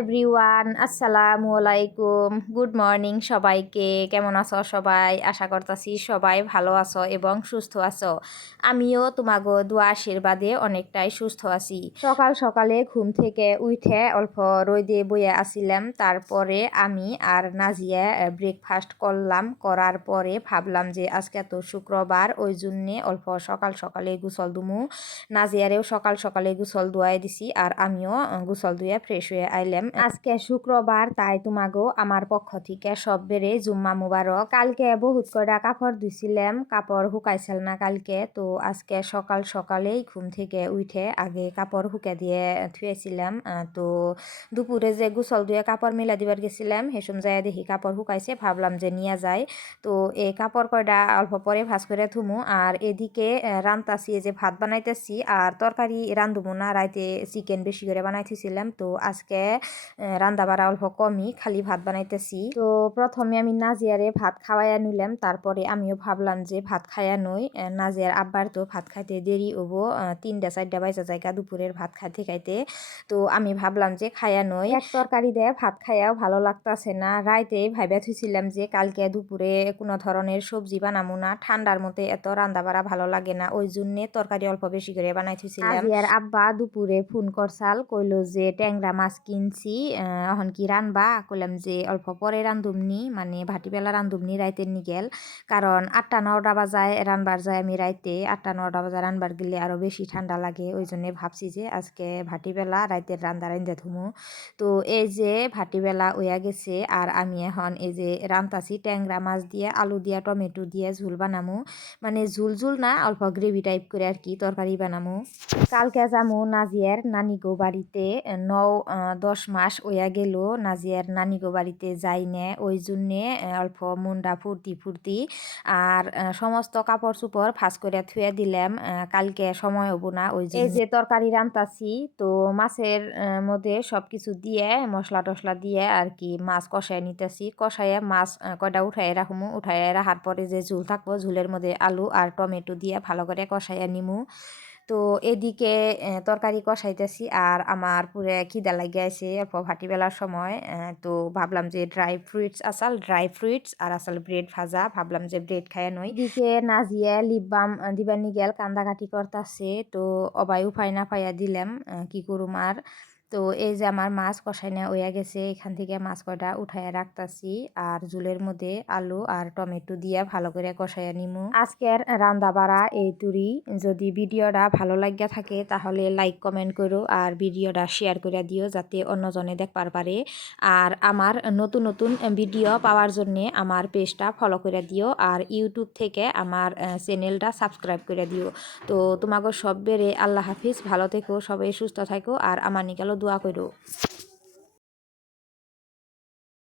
Everyone, আসসালামু আলাইকুম। Good morning সবাইকে। কেমন আছো সবাই? আশা করতেছি সবাই ভালো আছো এবং সুস্থ আছো। আমিও তোমাগো দোয়া আশীর্বাদে অনেকটাই সুস্থ আছি। সকাল সকালে ঘুম থেকে উঠে অল্প রোদে বইয়ে আসিলাম। তারপরে আমি আর নাজিয়া ব্রেকফাস্ট করলাম। করার পরে ভাবলাম যে আজকে তো শুক্রবার, ওই জন্যে অল্প সকাল সকালে গোসল দুমু। নাজিয়ারেও সকাল সকালে গোসল ধোয়াই দিছি আর আমিও গোসল ধুয়ে ফ্রেশ হয়ে আইলাম। আজকে শুক্রবার, তাই তোমাগো আমার পক্ষ থেকে সব বেড়ে জুম্মা মুবারক। কালকে বহুত কয়টা কাপড় ধুইছিলাম, কাপড় শুকাইছিল না কালকে, তো আজকে সকাল সকালেই ঘুম থেকে উঠে আগে কাপড় শুকে দিয়ে থুয়েছিলাম। তো দুপুরে যে গোসল ধুয়ে কাপড় মেলা দিবার গেছিলাম, হেসুম যায় দেখি কাপড় শুকাইছে, ভাবলাম যে নিয়ে যায়। তো এই কাপড় কয়টা অল্প পরে ভাজ করে থুমু। আর এদিকে রান্তাছি, যে ভাত বানাইতেছি আর তরকারি রান্ধবো না, রাইতে চিকেন বেশি করে বানাইতেছিলাম, তো আজকে রান্না বাড়া অল্প কমই, খালি ভাত বানাইতেছি। তো প্রথমে আমি নাজিয়ারে ভাত খাওয়াইয়া নিলাম, তারপরে আমিও ভাবলাম যে ভাত খাইয়া নই। নাজিয়ার আব্বার তো ভাত খাইতে দেরি হবো, 3টা 4টা বাজে জায়গা দুপুরের ভাত খাইতে খাইতে। তো আমি ভাবলাম যে খাইয়া নই, এক তরকারি দেয় ভাত খাইয়াও ভালো লাগতাছে না। রাইতে ভাইবা থুইছিলাম যে কালকে দুপুরে কোনো ধরনের সবজি বানামু না, ঠান্ডার মধ্যে এত রান্না বাড়া ভালো লাগে না, ওই জন্যে তরকারি অল্প বেশি করে বানাই থুইছিলাম। নাজিয়ার আব্বা দুপুরে ফোন করছাল, কইলো যে ট্যাংরা মাছ কিনছি, এখন কি রানবা? কইলাম যে অল্প পরে রান্ধুমনি, মানে ভাটিবেলা রান্ধুমনি, রাইতের নিগেল। কারণ 8টা 9টা বাজায় রানবার যায় আমি, রাইতে 8টা 9টা বাজায় রানবার গেলে আরও বেশি ঠান্ডা লাগে, ওই জন্যে ভাবছি যে আজকে ভাটিবেলা রাইতের রান্দা রান্ধে ধুমু। তো এই যে ভাটিবেলা ওয়া গেছে আর আমি এখন এই যে রান্তাছি ট্যাংরা মাছ দিয়ে, আলু দিয়া, টমেটো দিয়ে ঝুল বানামু, মানে ঝুল ঝুল না, অল্প গ্রেভি টাইপ করে আর কি তরকারি বানামু। কালকে যামু নাজিয়ার নানিগো বাড়িতে, 9-10 মাস ওয়া গেল নাজিয়ার নানিগো বাড়িতে যাই না, ওই জন্যে অল্প মনটা ফুর্তি ফুর্তি। আর সমস্ত কাপড় চোপড় ভাজ করে থুয়ে দিলাম, কালকে সময় হবো না, ওই এই যে তরকারি রান্তাছি। তো মাছের মধ্যে সব কিছু দিয়ে মশলা টশলা দিয়ে আর কি মাছ কষাই নিতেছি। কষাইয়ে মাছ কয়টা উঠাই রাখবো, উঠাই রাখার পরে যে ঝুল থাকবো, ঝুলের মধ্যে আলু আর টমেটো দিয়ে ভালো করে কষাইয়া নিমু। তো এদিকে তরকারি কষাইতেছি আর আমার পুরে খিদা লাগিয়ে আছে অল্প ভাটিবেলার সময়। তো ভাবলাম যে ড্রাই ফ্রুটস আর আসাল ব্রেড ভাজা, ভাবলাম যে ব্রেড খাইয়া নই। এদিকে নাজিয়া লিপ বাম দিবার নিগেল কান্দাকাটি করতেছে, তো অবাই উপায় না পাইয়া দিলাম, কি করুম আর। তো এই যে আমার মাছ কষাই না হইয়া গেছে, এখান থেকে মাছ কয়টা উঠাইয়া রাখতাছি আর ঝুলের মধ্যে আলু আর টমেটো দিয়ে ভালো করে কষাইয়া নিমু। আজকের রান্দা বাড়া এই তুরি। যদি ভিডিওটা ভালো লাগিয়া থাকে তাহলে লাইক কমেন্ট করো আর ভিডিওটা শেয়ার করে দিও, যাতে অন্যজনে দেখবার পারে। আর আমার নতুন নতুন ভিডিও পাওয়ার জন্যে আমার পেজটা ফলো করে দিও আর ইউটিউব থেকে আমার চ্যানেলটা সাবস্ক্রাইব করে দিও। তো তোমাকে সব বেড়ে আল্লাহ হাফিজ, ভালো থেকো, সবাই সুস্থ থাকো আর আমার নিকালও দোয়া করো।